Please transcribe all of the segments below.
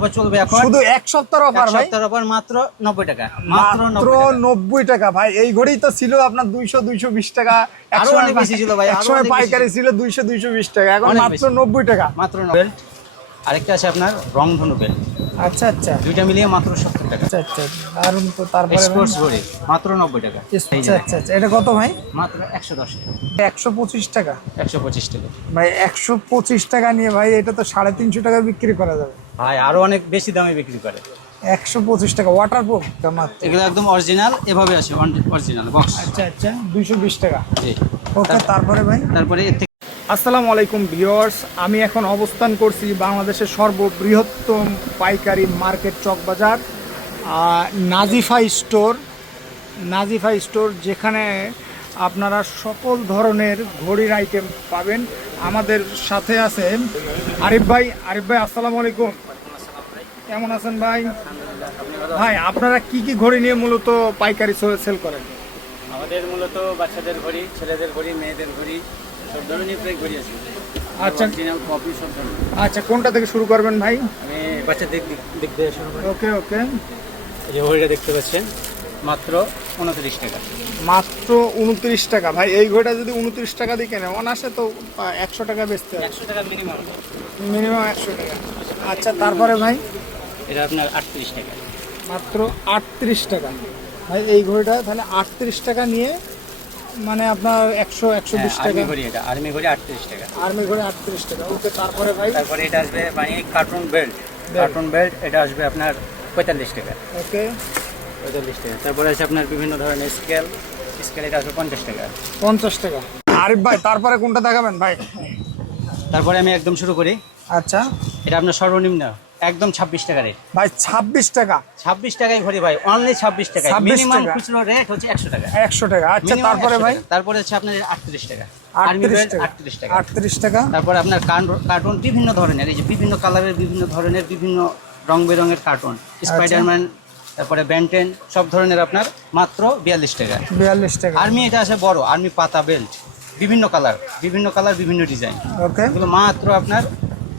Offer চলবে এখন শুধু এক সপ্তাহ এক অফার ভাই। সপ্তাহের অফার মাত্র নব্বই টাকা মাত্র মাত্র নব্বই টাকা। ভাই। এই ঘড়ি তো ছিল আপনার দুইশো দুইশো বিশ টাকা। আরও অনেক বেশি ছিল ভাই, আরও অনেক পাইকারি ছিল। দুইশো দুইশো বিশ টাকা। এখন মাত্র বেশি। নব্বই টাকা। মাত্র বেল্ট আরেকটা আছে আপনার রংধনু বেল্ট আচ্ছা আচ্ছা। দুইটা মিলিয়ে মাত্র সত্তর টাকা। আচ্ছা আচ্ছা তো তারপরে স্পোর্টস ঘড়ি মাত্র নব্বই টাকা। আচ্ছা আচ্ছা আচ্ছা। এটা কত ভাই? মাত্র একশো দশ টাকা। একশো পঁচিশ টাকা। একশো পঁচিশ টাকা। ভাই একশো পঁচিশ টাকা নিয়ে ভাই এটা তো সাড়ে তিনশো টাকা বিক্রি করা যাবে। ভাই আরও অনেক বেশি দামে বিক্রি করে। একশো পঁচিশ টাকা ওয়াটার প্রুফ এগুলো একদম অরিজিনাল এভাবে আছে অরিজিনাল বক্স আচ্ছা আচ্ছা দুইশো বিশ টাকা। জি। ওকে তারপরে ভাই? তারপরে আসসালামু আলাইকুম ভিউয়ার্স আমি এখন অবস্থান করছি বাংলাদেশের সর্ববৃহত্তম পাইকারি market Chawkbazar Nazifa store. Nazifa store যেখানে আপনারা সকল ধরনের ঘড়ির আইটেম পাবেন। আমাদের সাথে আছেন আরিফ ভাই। আরিফ ভাই আসসালামু আলাইকুম। কেমন আছেন ভাই? ভাই আপনারা কি কি ঘড়ি নিয়ে মূলত পাইকারি সেল করেন? আমাদের মূলত বাচ্চাদের ঘড়ি ছেলেদের ঘড়ি মেয়েদের ঘড়ি সব ধরনের প্রায় ঘড়ি আছে। আচ্ছা। কপি সব ধরনের। আচ্ছা কোনটা থেকে শুরু করবেন ভাই? আমি বাচ্চাদের দিক শুরু করি। ওকে ওকে। এই যে ঘড়িটা দেখতে পাচ্ছেন মাত্র উনত্রিশ টাকা। মাত্র উনত্রিশ টাকা। ভাই এই ঘড়িটা যদি উনত্রিশ টাকা দিয়ে কেনে অনাসে তো একশো টাকা বেচতে একশো টাকা মিনিমাম মিনিমাম একশো টাকা। আচ্ছা তারপরে ভাই? এটা আপনার আটত্রিশ টাকা। মাত্র আটত্রিশ টাকা। ভাই এই ঘড়িটা তাহলে আটত্রিশ টাকা নিয়ে মানে আপনার একশো একশো বিশ টাকা। ঘড়ি এটা আর্মি ঘড়ি আটত্রিশ টাকা। আর্মি ঘড়ি আটত্রিশ টাকা। ওকে তারপরে ভাই? তারপরে এটা আসবে মানে কার্টুন বেল্ট কার্টুন বেল্ট এটা আসবে আপনার পঁয়তাল্লিশ টাকা। ওকে। পঁয়তাল্লিশ টাকা। তারপরে আছে আপনার বিভিন্ন ধরনের স্কেল স্কেল এটা আসবে পঞ্চাশ টাকা। পঞ্চাশ টাকা। আরিফ ভাই তারপরে কোনটা দেখাবেন ভাই? তারপরে আমি একদম শুরু করি। আচ্ছা। এটা আপনার সর্বনিম্ন। একদম ছাব্বিশ টাকা রেট ভাই ছাব্বিশ টাকা। ছাব্বিশ টাকায় ঘড়ি ভাই অনলি ছাব্বিশ টাকা। মিনিমাম খুচরো রেট হচ্ছে একশো টাকা। একশো টাকা। আচ্ছা তারপরে ভাই? তারপরে হচ্ছে আপনার আটত্রিশ টাকা। আর্মি আটত্রিশ বেল্ট টাকা। আটত্রিশ টাকা। আটত্রিশ টাকা। তারপরে আপনার কার্টুন বিভিন্ন ধরনের এই যে বিভিন্ন কালারের বিভিন্ন ধরনের বিভিন্ন রং বেরঙের কার্টুন। স্পাইডারম্যান তারপরে ব্যান্টেন সব ধরনের আপনার মাত্র বিয়াল্লিশ টাকা। বিয়াল্লিশ টাকা। আর্মি এটা আছে বড় আর্মি পাতা বেল্ট বিভিন্ন কালার বিভিন্ন কালার বিভিন্ন ডিজাইন ওকে এগুলো মাত্র আপনার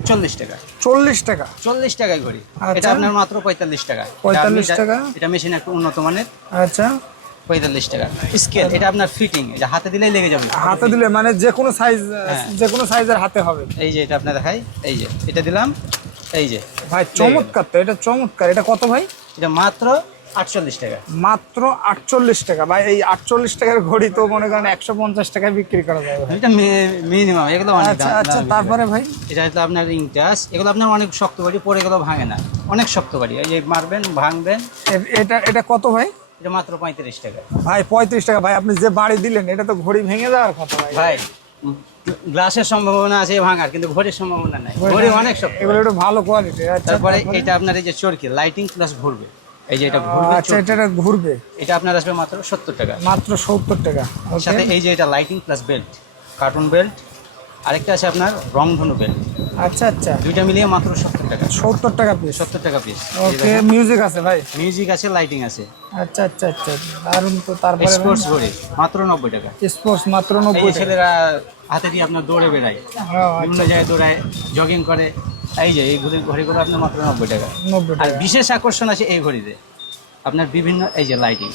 চল্লিশ টাকা। চল্লিশ টাকা? চল্লিশ টাকায় ঘড়ি। আচ্ছা। এটা আপনার মাত্র পঁয়তাল্লিশ টাকা। 45 এটা- টাকা? এটা মেশিন একটু উন্নত মানের। আচ্ছা। পঁয়তাল্লিশ টাকা। স্কেল এটা আপনার ফিটিং এটা হাতে দিলেই লেগে যাবে। হাতে দিলে মানে যে কোনো সাইজ হ্যাঁ। যে কোনো সাইজের হাতে হবে। এই যে এটা আপনার দেখাই এই যে এটা দিলাম এই যে। ভাই চমৎকার তো এটা চমৎকার। এটা কত ভাই? এটা মাত্র আটচল্লিশ টাকা। মাত্র আটচল্লিশ টাকা। ভাই এই আটচল্লিশ টাকার ঘড়ি তো মনে করেন একশো পঞ্চাশ টাকায় বিক্রি করা যাবে এটা মিনিমাম এগুলো অনেক আচ্ছা আচ্ছা তারপরে ভাই? এটা হচ্ছে আপনার ইংটাস এগুলো আপনার অনেক শক্ত বাড়ি পরে গেলেও ভাঙে না। অনেক শক্ত বাড়ি এই মারবেন ভাঙবেন। এটা এটা কত ভাই? এটা মাত্র পঁয়ত্রিশ টাকা। ভাই পঁয়ত্রিশ টাকা। ভাই আপনি যে বাড়ি দিলেন এটা তো ঘড়ি ভেঙে যাওয়ার কথা ভাই। ভাই গ্লাসের সম্ভাবনা আছে ভাঙার কিন্তু ঘড়ির সম্ভাবনা নাই। ঘড়ি অনেক শক্ত। এগুলো একটু ভালো কোয়ালিটি আচ্ছা তারপরে তারপরে? এটা আপনার এই যে চরকি লাইটিং প্লাস ঘুরবে। এই যে এটা ঘুরবে আচ্ছা এটা ঘুরবে। এটা আপনার আসবে মাত্র সত্তর টাকা। মাত্র সত্তর টাকা। সাথে এই যে এটা lighting plus belt cartoon belt আরেকটা আছে আপনার রংধনু বেল্ট আচ্ছা আচ্ছা। দুইটা মিলিয়ে মাত্র সত্তর টাকা। সত্তর টাকা পিস সত্তর টাকা পিস ওকে মিউজিক আছে ভাই। মিউজিক আছে লাইটিং আছে। আচ্ছা আচ্ছা আচ্ছা। দারুণ তো তারপরে স্পোর্টস ঘড়ি মাত্র নব্বই টাকা। স্পোর্টস মাত্র এই নব্বই যে ছেলেরা হাতে দিয়ে আপনার দৌড়ে বেড়ায়। ও, আচ্ছা, বিভিন্ন জায়গায় দৌড়ায় জগিং করে। এই যে এই ঘড়ি ঘড়িগুলো আপনার মাত্র নব্বই টাকা। নব্বই আর বিশেষ আকর্ষণ আছে এই ঘড়িতে। আপনার বিভিন্ন এই যে লাইটিং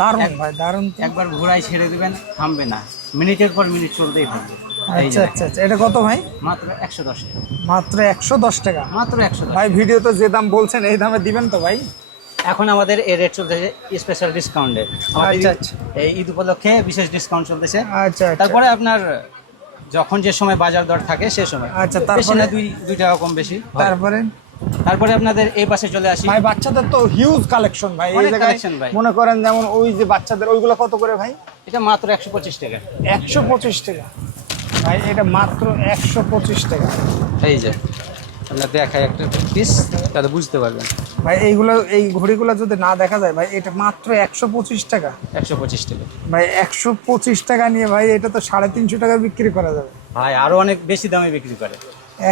দারুণ ভাই দারুণ একবার ঘোড়ায় ছেড়ে দেবেন থামবে না। মিনিটের পর মিনিট চলতেই থাকবে আচ্ছা আচ্ছা আচ্ছা। এটা কত ভাই? মাত্র একশো দশ টাকা। মাত্র একশো দশ টাকা। মাত্র একশো দশ ভাই ভিডিও তো যে দাম বলছেন এই দামে দিবেন তো ভাই? এখন আমাদের এই রেট চলতেছে স্পেশাল ডিসকাউন্টে আচ্ছা, আচ্ছা। এই ঈদ উপলক্ষে বিশেষ ডিসকাউন্ট চলতেছে। আচ্ছা আচ্ছা। তারপরে আপনার যখন যে সময় বাজার দর থাকে সে সময়। আচ্ছা, তারপরে? দুই দুই টাকা কম বেশি তারপরে? তারপরে আপনাদের এই পাশে চলে আসি। ভাই বাচ্চাদের তো হিউজ কালেকশন ভাই এই collection ভাই। মনে করেন যেমন ওই যে বাচ্চাদের ওইগুলো কত করে ভাই? এটা মাত্র একশো পঁচিশ টাকা। একশো পঁচিশ টাকা। ভাই এটা মাত্র একশো পঁচিশ টাকা। এই যে আপনার দেখায় একটা পিস তাহলে বুঝতে পারবেন। ভাই এইগুলো এই ঘড়িগুলো যদি না দেখা যায় ভাই এটা মাত্র একশো পঁচিশ টাকা। একশো পঁচিশ টাকা। ভাই একশো পঁচিশ টাকা নিয়ে ভাই এটা তো সাড়ে তিনশো টাকা বিক্রি করা যাবে। ভাই আরও অনেক বেশি দামে বিক্রি করে।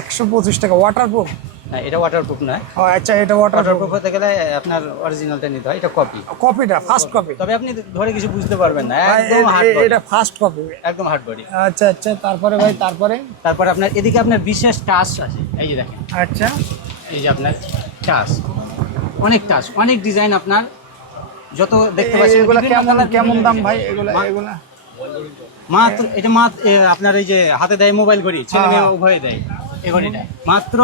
একশো পঁচিশ টাকা ওয়াটার প্রুফ না, এটা ওয়াটারপ্রুফ নয়। আচ্ছা এটা ওয়াটার ওয়াটারপ্রুফ হতে গেলে আপনার অরিজিনালটা নিতে হয় এটা কপি কপিটা ফার্স্ট কপি তবে আপনি ধরে কিছু বুঝতে পারবেন না একদম এটা ফার্স্ট কপি একদম হার্ড বডি আচ্ছা আচ্ছা তারপরে ভাই তারপরে? তারপর আপনার এদিকে আপনার বিশেষ টাচ আছে এই যে দেখেন। আচ্ছা। এই যে আপনার টাচ অনেক টাচ অনেক ডিজাইন আপনার। যত দেখতে পাচ্ছেন এগুলো কেমন কেমন দাম ভাই? এগুলো এগুলো? মাত্র এটা মাত্র আপনার এই যে হাতে দেয় মোবাইল ঘড়ি ছেলে মেয়ে হ্যাঁ। উভয়ে দেয় এই ঘড়িটা। মাত্র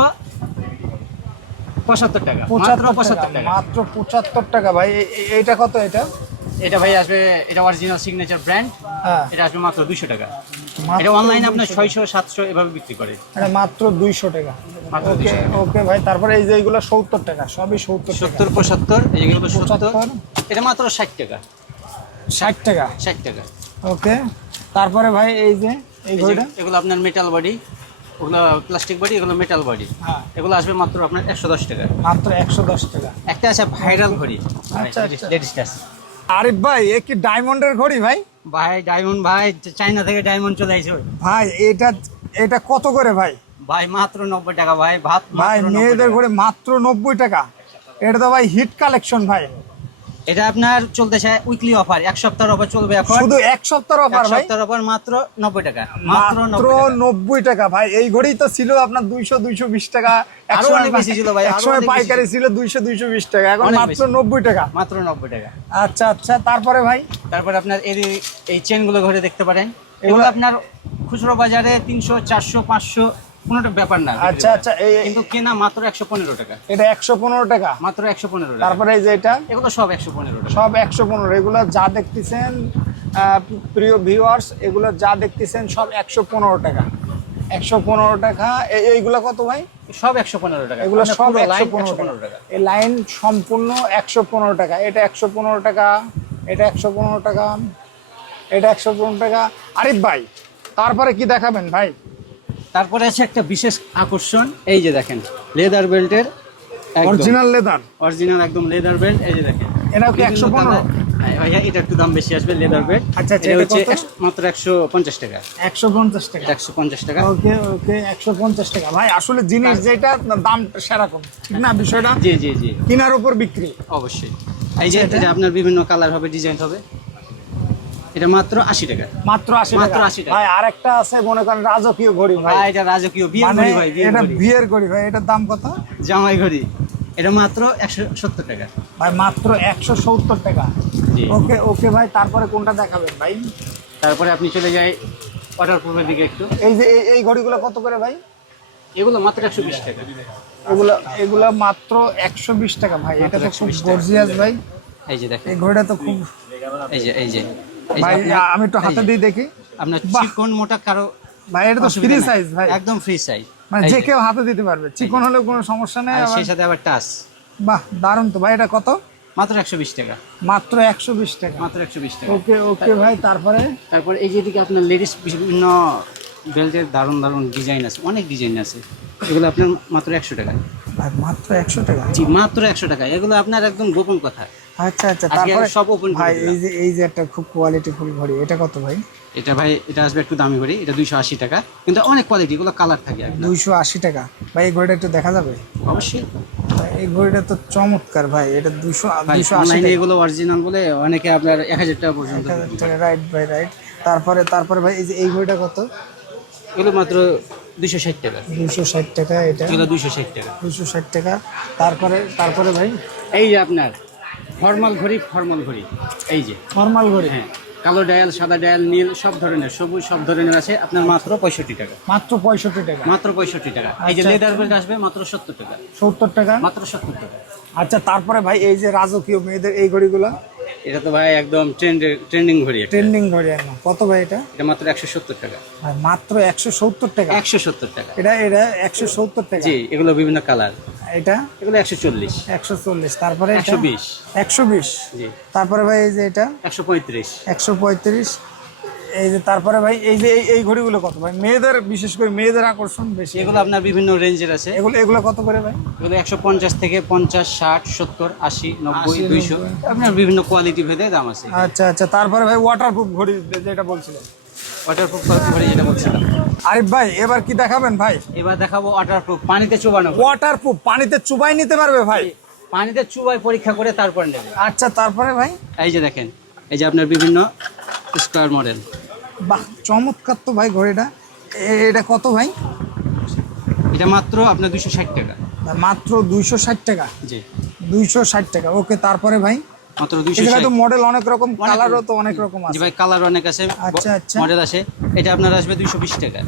পঁচাত্তর টাকা মাত্র পঁচাত্তর টাকা মাত্র পঁচাত্তর টাকা ভাই। এইটা কত এটা? এটা ভাই আসবে এটা অরিজিনাল সিগনেচার ব্র্যান্ড হ্যাঁ। এটা আসবে মাত্র দুইশো টাকা। এটা অনলাইনে আপনার 200 ছয়শো সাতশো এভাবে বিক্রি করে। এটা মাত্র দুইশো টাকা। ওকে 200 ওকে ভাই তারপরে এই যে এইগুলো সত্তর টাকা সবই সত্তর সত্তর পঁচাত্তর এইগুলো সত্তর। 75 এটা মাত্র ষাট টাকা। ষাট টাকা? ষাট টাকা। ওকে তারপরে ভাই এই যে এই ঘড়িটা? এগুলো আপনার মেটাল বডি ওগুলো প্লাস্টিক বডি এগুলো মেটাল বডি হ্যাঁ। এগুলো আসবে মাত্র আপনার একশো দশ টাকা। মাত্র একশো দশ টাকা। একটা আছে ভাইরাল ঘড়ি। আচ্ছা, আচ্ছা। আরিফ ভাই এ কি ডায়মন্ডের ঘড়ি ভাই? ভাই ডায়মন্ড ভাই চাইনা থেকে ডায়মন্ড চলে আসছে ভাই এটা এটা কত করে ভাই? ভাই মাত্র নব্বই টাকা ভাই ভাত ভাই মেয়েদের। ঘড়ি মাত্র নব্বই টাকা। এটা তো ভাই হিট কালেকশন ভাই। এটা আপনার চলতেছে উইকলি অফার এক সপ্তাহের অফার চলবে এখন। শুধু এক সপ্তাহ এক অফার ভাই? সপ্তাহের অফার মাত্র নব্বই টাকা মাত্র মাত্র নব্বই টাকা। ভাই। এই ঘড়ি তো ছিল আপনার দুইশো দুইশো বিশ টাকা। আরও অনেক বেশি ছিল ভাই, আরও পাইকারি ছিল দুইশো দুইশো বিশ টাকা। এখন মাত্র বেশি। নব্বই টাকা। মাত্র নব্বই টাকা। আচ্ছা আচ্ছা তারপরে ভাই? তারপর আপনার এই এই চেনগুলো ঘরে দেখতে পারেন। এগুলো আপনার খুচরো বাজারে তিনশো চারশো পাঁচশো কোনোটা ব্যাপার না আচ্ছা আচ্ছা এই কিন্তু কেনা মাত্র একশো পনেরো টাকা এটা একশো পনেরো টাকা মাত্র একশো পনেরো টাকা তারপরে এই যে এটা এগুলো সব একশো পনেরো টাকা সব একশো পনেরো এগুলো যা দেখতেছেন প্রিয় ভিউয়ার্স এগুলো যা দেখতেছেন সব একশো পনেরো টাকা একশো পনেরো টাকা এই- এইগুলো কত ভাই সব একশো পনেরো টাকা এগুলো সব একশো পনেরো টাকা এই লাইন সম্পূর্ণ একশো পনেরো টাকা এটা একশো পনেরো টাকা এটা একশো পনেরো টাকা এটা একশো পনেরো টাকা আরিফ ভাই তারপরে কি দেখাবেন ভাই তারপরে আছে একটা বিশেষ আকর্ষণ এই যে দেখেন লেদার বেল্টের অরিজিনাল লেদার অরিজিনাল একদম লেদার বেল্ট এই যে দেখেন। এটাও কি বিভিন্ন 115? হ্যাঁ, ভাইয়া, এটা একটু দাম বেশি আসবে লেদার বেল্ট আচ্ছা, আচ্ছা, এটা এটা হচ্ছে মাত্র একশো পঞ্চাশ টাকা। একশো পঞ্চাশ টাকা। একশো পঞ্চাশ টাকা। ওকে ওকে একশো পঞ্চাশ টাকা। ভাই আসলে জিনিস যেটা দাম সেরকম। ঠিক না বিষয়টা? জি জি জি। কেনার উপর বিক্রি। অবশ্যই। এই যে আচ্ছা, এটা? আপনার বিভিন্ন কালার হবে ডিজাইন হবে। এটা মাত্র আশি টাকা। মাত্র আশি মাত্র টাকা। 80 টাকা। ভাই আর একটা আছে মনে করেন রাজকীয় ঘড়ি ভাই। ভাই এটা রাজকীয় বিয়ের মানে ঘড়ি ভাই এটা বিয়ের ঘড়ি ভাই এটার দাম কত? জামাই ঘড়ি। এটা মাত্র একশো সত্তর টাকা। ভাই মাত্র একশো সত্তর টাকা। ওকে ওকে ভাই তারপরে কোনটা দেখাবেন ভাই? তারপরে আপনি চলে যাই ওয়াটার প্রুফের দিকে একটু। এই যে এই- ঘড়িগুলো কত করে ভাই? এগুলো মাত্র একশো বিশ টাকা। এগুলো এগুলো মাত্র একশো বিশ টাকা ভাই। এটা তো খুব গর্জিয়াস ভাই। এই যে দেখেন। এই ঘড়িটা তো খুব এই যে এই যে। ভাই আমি একটু হাতে দিয়ে দেখি। আপনার চিকন মোটা কারও ভাই এটা তো ফ্রি সাইজ ভাই। একদম ফ্রি সাইজ মানে যে কেউ হাতে দিতে পারবে। চিকন হলেও কোনো সমস্যা নেই সেই সাথে আবার টাচ। বাহ দারুণ তো। ভাই এটা কত? মাত্র একশো বিশ টাকা। মাত্র একশো বিশ টাকা। মাত্র একশো বিশ টাকা। ওকে ওকে ভাই তারপরে? তারপর এই যেদিকে আপনার লেডিস বিভিন্ন বেল্টের দারুণ দারুণ ডিজাইন আছে। অনেক ডিজাইন আছে। এগুলো আপনার মাত্র একশো টাকা। মাত্র একশো টাকা। জি মাত্র একশো টাকা। এগুলো আপনার একদম গোপন কথা। আচ্ছা আচ্ছা তারপরে সব করে ভাই এই যে এই যে একটা খুব কোয়ালিটি ফুল ঘড়ি এটা কত ভাই? এটা ভাই এটা আসবে একটু দামি ঘড়ি এটা দুইশো আশি টাকা। কিন্তু অনেক কোয়ালিটি এগুলো কালার থাকে দুইশো আশি টাকা। ভাই এই ঘড়িটা একটু দেখা যাবে? অবশ্যই। এই ঘড়িটা তো চমৎকার ভাই এটা দুইশো ভাই দুইশো আশি এগুলো অরিজিনাল বলে অনেকে আপনার এক হাজার টাকা পর্যন্ত রাইট ভাই রাইট তারপরে তারপরে ভাই এই যে এই ঘড়িটা কত? এগুলো মাত্র দুইশো ষাট টাকা। দুইশো ষাট টাকা এটা। দুইশো ষাট টাকা। দুইশো ষাট টাকা। তারপরে তারপরে ভাই? এই যে আপনার ফর্মাল ঘড়ি ফর্মাল ঘড়ি। এই যে। ফর্মাল ঘড়ি। হ্যাঁ কালো ডায়াল সাদা ডায়াল নীল সব ধরনের সবুজ সব ধরনের আছে। আপনার মাত্র পঁয়ষট্টি টাকা। মাত্র পঁয়ষট্টি টাকা। মাত্র পঁয়ষট্টি টাকা। এই যে আচ্ছা, লেদার বেল্ট আসবে মাত্র সত্তর টাকা। সত্তর টাকা? মাত্র সত্তর টাকা। আচ্ছা তারপরে ভাই এই যে রাজকীয় মেয়েদের এই ঘড়িগুলো? এটা তো ভাই একদম ট্রেন্ডে ট্রেন্ডিং ভরিয়া ট্রেন্ডিং ভরিয়া কত ভাই এটা? এটা মাত্র একশো সত্তর টাকা। মাত্র একশো সত্তর টাকা? একশো সত্তর টাকা। এটা এটা একশো সত্তর টাকা? জি এগুলো বিভিন্ন কালার। এটা? এগুলো একশো চল্লিশ। একশো চল্লিশ। তারপরে একশো বিশ। একশো বিশ। জি। তারপরে ভাই এই যে এটা? একশো পঁয়ত্রিশ। একশো পঁয়ত্রিশ। এই যে তারপরে ভাই এই যে এই- ঘড়িগুলো কত ভাই? মেয়েদের বিশেষ করে মেয়েদের আকর্ষণ বেশি। এগুলো আপনার বিভিন্ন রেঞ্জের আছে। এগুলো এগুলো কত করে ভাই? এগুলো একশো পঞ্চাশ থেকে পঞ্চাশ ষাট সত্তর আশি নব্বই দুইশো। আপনার বিভিন্ন কোয়ালিটি ভেদে দাম আছে। আচ্ছা আচ্ছা তারপরে ভাই ওয়াটারপ্রুফ ঘড়ি যেটা বলছিলেন। ওয়াটারপ্রুফ ঘড়ি যেটা বলছিলাম। আরিফ ভাই এবার কি দেখাবেন ভাই? এবার দেখাবো ওয়াটারপ্রুফ পানিতে চুবানো। ওয়াটারপ্রুফ পানিতে চুবাই নিতে পারবে ভাই? পানিতে চুবাই পরীক্ষা করে তারপর নেবে। আচ্ছা তারপরে ভাই? এই যে দেখেন এই যে আপনার বিভিন্ন স্কোয়ার মডেল বাহ চমৎকার তো ভাই ঘড়িটা। এটা কত ভাই? এটা মাত্র আপনার দুশো ষাট টাকা। মাত্র দুইশো ষাট টাকা? জি। দুইশো ষাট টাকা ওকে তারপরে ভাই? মাত্র দুইশো তো মডেল অনেক রকম কালারও তো অনেক রকম আছে। ভাই কালার অনেক আছে। আচ্ছা, আচ্ছা। মডেল আছে এটা আপনার আসবে দুইশো বিশ টাকা।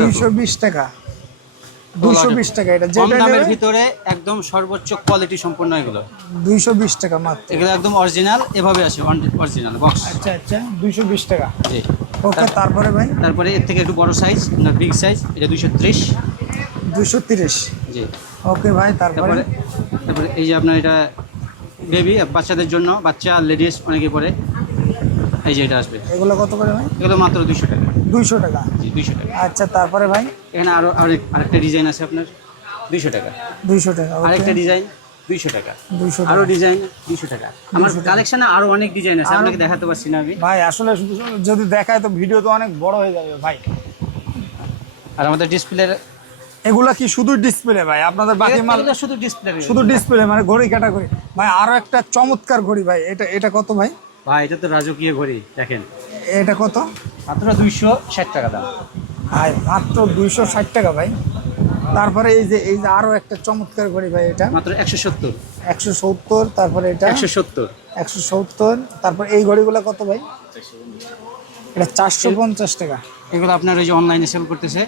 দুইশো বিশ টাকা। দুইশো বিশ টাকা এটা কম দামের ভিতরে একদম সর্বোচ্চ কোয়ালিটি সম্পন্ন এগুলো। দুইশো বিশ টাকা মাত্র। এগুলো একদম অরিজিনাল এভাবে আছে অরিজিনাল বক্স আচ্ছা আচ্ছা দুইশো বিশ টাকা। জি। ওকে তারপরে ভাই? তারপরে এর থেকে একটু বড় সাইজ না বিগ সাইজ এটা দুইশো ত্রিশ। দুইশো তিরিশ? জি। ওকে ভাই তারপরে? তারপরে এই যে আপনার এটা বেবি বাচ্চাদের জন্য বাচ্চা লেডিস অনেকে পরে। এই যে এটা আসবে। এগুলো কত করে ভাই? এগুলো মাত্র দুইশো টাকা। দুইশো টাকা? জি দুইশো টাকা। আচ্ছা তারপরে ভাই? এখানে আরও আরেক আরেকটা ডিজাইন আছে আপনার। দুইশো টাকা। দুইশো টাকা আরেকটা ডিজাইন দুইশো টাকা। আরও ডিজাইন দুইশো টাকা। আমার কালেকশনে আরও অনেক ডিজাইন আছে আপনাকে দেখাতে পারছি না আমি। ভাই আসলে যদি দেখায় তো ভিডিও তো অনেক বড় হয়ে যাবে ভাই। আর আমাদের ডিসপ্লের এগুলা কি শুধু ডিসপ্লে ভাই? আপনাদের বাকি মাল শুধু ডিসপ্লে শুধু ডিসপ্লে মানে ঘড়ি ক্যাটাগরি ভাই আরও একটা চমৎকার ঘড়ি ভাই। এটা এটা কত ভাই? ভাই এটা তো রাজকীয় ঘড়ি দেখেন। এটা কত? মাত্র দুইশো ষাট টাকা দাম। ভাই মাত্র দুইশো ষাট টাকা ভাই। তারপরে এই যে এই যে আরও একটা চমৎকার ঘড়ি ভাই এটা। মাত্র একশো সত্তর। একশো সত্তর তারপরে এটা। একশো সত্তর। একশো সত্তর তারপর এই ঘড়িগুলো কত ভাই? এটা চারশো পঞ্চাশ টাকা। এগুলো আপনার ওই যে অনলাইনে সেল করতেছে।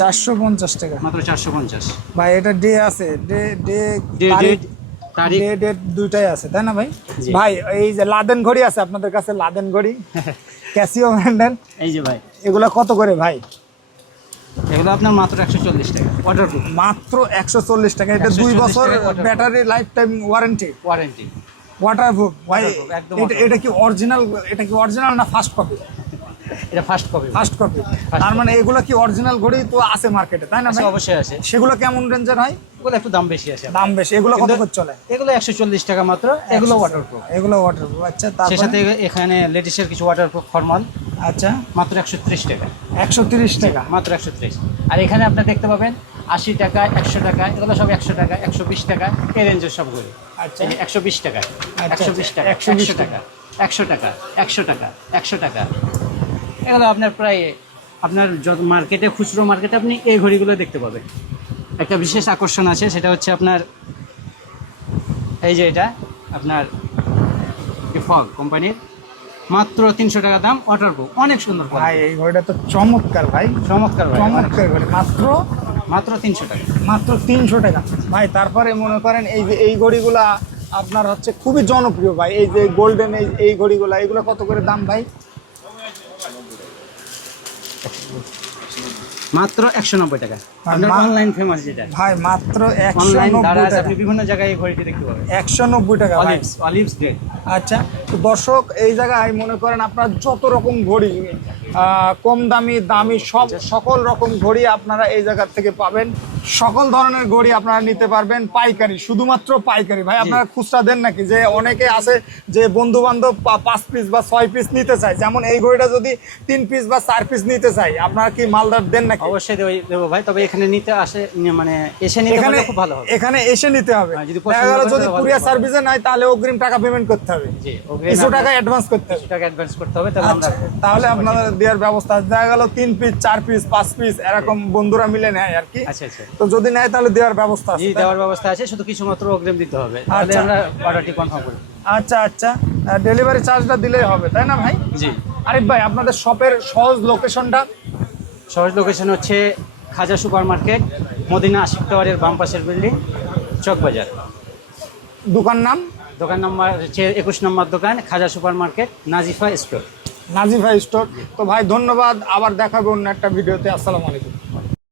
চারশো পঞ্চাশ টাকা। মাত্র চারশো পঞ্চাশ। ভাই এটা ডে আছে। ডে ডে তারিখ ডে ডেট দুইটাই আছে তাই না ভাই? ভাই এই যে লাদেন ঘড়ি আছে আপনাদের কাছে লাদেন ঘড়ি। ক্যাসিও ব্র্যান্ডের এই যে ভাই। এগুলো কত করে ভাই? এগুলো আপনার মাত্র একশো চল্লিশ টাকা। ওয়াটারপ্রুফ মাত্র একশো চল্লিশ টাকা। এটা দুই বছর battery life time warranty warranty waterproof ভাই এটা কি অরিজিনাল এটা কি অরিজিনাল না ফার্স্ট কপি এটা ফার্স্ট কপি ফার্স্ট কপি তার মানে এগুলো কি অরিজিনাল ঘড়ি তো আছে মার্কেটে তাই না অবশ্যই আছে। সেগুলো কেমন রেঞ্জের হয়? এগুলো একটু দাম বেশি আছে। দাম বেশি এগুলো কত করে চলে? এগুলো একশো চল্লিশ টাকা মাত্র এগুলো ওয়াটারপ্রুফ এগুলো ওয়াটারপ্রুফ আচ্ছা তারপরে? সাথে এখানে লেডিসের কিছু ওয়াটারপ্রুফ ফরমাল আচ্ছা। মাত্র একশো ত্রিশ টাকা। একশো তিরিশ টাকা? মাত্র একশো ত্রিশ। আর এখানে আপনি দেখতে পাবেন আশি টাকা একশো টাকা এগুলো সব একশো টাকা একশো বিশ টাকা এই রেঞ্জের সবগুলো আচ্ছা। একশো বিশ টাকা একশো বিশ টাকা 120 একশো টাকা একশো টাকা একশো টাকা একশো টাকা। এগুলো আপনার প্রায় আপনার যত মার্কেটে খুচরো মার্কেটে আপনি এই ঘড়িগুলো দেখতে পাবেন। একটা বিশেষ আকর্ষণ আছে সেটা হচ্ছে আপনার এই যে এটা আপনার ফগ কোম্পানির মাত্র তিনশো টাকা দাম ওয়াটারপ্রুফ অনেক সুন্দর ভাই। এই ঘড়িটা তো চমৎকার ভাই। চমৎকার চমৎকার ঘড়ি মাত্র? মাত্র তিনশো টাকা। মাত্র তিনশো টাকা। ভাই তারপরে মনে করেন এই যে এই ঘড়িগুলা আপনার হচ্ছে খুবই জনপ্রিয় ভাই এই যে গোল্ডেন এই এই ঘড়িগুলা এগুলো কত করে দাম ভাই? মাত্র একশো নব্বই টাকা। আপনার অনলাইন ফেমাস যেটা। ভাই মাত্র একশো নব্বই টাকা। আপনি বিভিন্ন জায়গায় ঘড়িটি দেখতে পাবেন। একশো নব্বই টাকা অলিভস অলিভস গ্রেড আচ্ছা দর্শক এই জায়গায় মনে করেন আপনার যত রকম ঘড়ি কম দামি দামি সব সকল রকম ঘড়ি আপনারা এই জায়গা থেকে পাবেন। সকল ধরনের ঘড়ি আপনারা নিতে পারবেন পাইকারি শুধুমাত্র পাইকারি। ভাই আপনারা খুচরা দেন নাকি? যে অনেকে আছে যে বন্ধু বান্ধব পাঁচ পিস বা ছয় পিস নিতে চায়। যেমন এই ঘড়িটা যদি তিন পিস বা চার পিস নিতে চাই আপনারা কি মালদার দেন নাকি? অবশ্যই দেব- দেবো ভাই। তবে এখানে নিতে আসে মানে এসে নিতে এখানে খুব ভালো হবে। এখানে এসে নিতে হবে। হ্যাঁ, যদি কুরিয়ার সার্ভিসে নাই তাহলে অগ্রিম টাকা পেমেন্ট করতে হবে। কিছু টাকা অ্যাডভান্স করতে হবে। টাকা অ্যাডভান্স করতে হবে তাহলে আচ্ছা, তাহলে আপনাদের দেওয়ার ব্যবস্থা। দেখা গেল তিন পিস চার পিস পাঁচ পিস এরকম বন্ধুরা মিলে নেয় আর কি। আচ্ছা আচ্ছা। তো যদি নেয় তাহলে দেওয়ার ব্যবস্থা আছে দেওয়ার ব্যবস্থা আছে শুধু কিছু মাত্র অগ্রিম দিতে হবে। তাহলে আচ্ছা। আমরা অর্ডারটি কনফার্ম করি। আচ্ছা আচ্ছা। ডেলিভারি চার্জটা দিলেই হবে তাই না ভাই? জি। আরিফ ভাই আপনাদের শপের সহজ লোকেশনটা সহজ লোকেশন হচ্ছে খাজা সুপার মার্কেট মদিনা আশিক টাওয়ারের বাম পাশের বিল্ডিং চকবাজার। দোকান নাম? দোকান নাম্বার হচ্ছে একুশ নম্বর দোকান Khaja super market Nazifa store. Nazifa store তো ভাই ধন্যবাদ। আবার দেখাবে অন্য একটা ভিডিওতে। আসসালামু আলাইকুম।